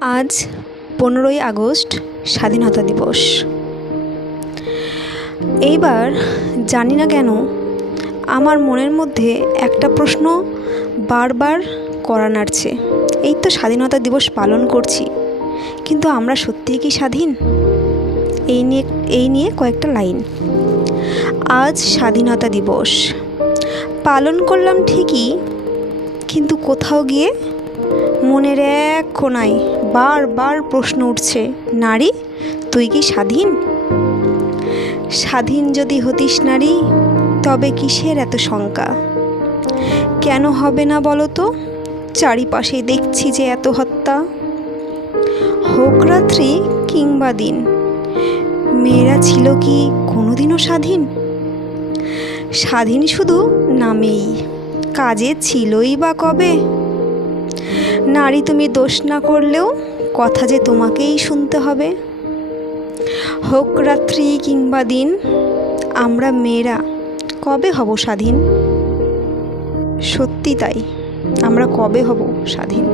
আজ পনেরোই আগস্ট স্বাধীনতা দিবস। এইবার জানি না কেন আমার মনের মধ্যে একটা প্রশ্ন বারবার করা নাড়ছে। এই তো স্বাধীনতা দিবস পালন করছি, কিন্তু আমরা সত্যিই কি স্বাধীন? এই নিয়ে এই নিয়ে কয়েকটা লাইন। আজ স্বাধীনতা দিবস। পালন করলাম ঠিকই, কিন্তু কোথাও গিয়ে মনের এক কোনায় বারবার প্রশ্ন উঠছে, নারী, তুই কি স্বাধীন? স্বাধীন যদি হতিস নারী, তবে কিসের এত শঙ্কা? কেন হবে না বলো তো চারিপাশে দেখছি যে এত হত্যা। হোক রাত্রি কিংবা দিন, মেয়েরা ছিল কি কোনোদিনও স্বাধীন? স্বাধীন শুধু নামেই, কাজে ছিলই বা কবে? নারী তুমি দোষ না করলেও কথা যে তোমাকেই শুনতে হবে। হোক রাত্রি কিংবা দিন, আমরা মেয়েরা কবে হব স্বাধীন? সত্যি তাই, আমরা কবে হব স্বাধীন?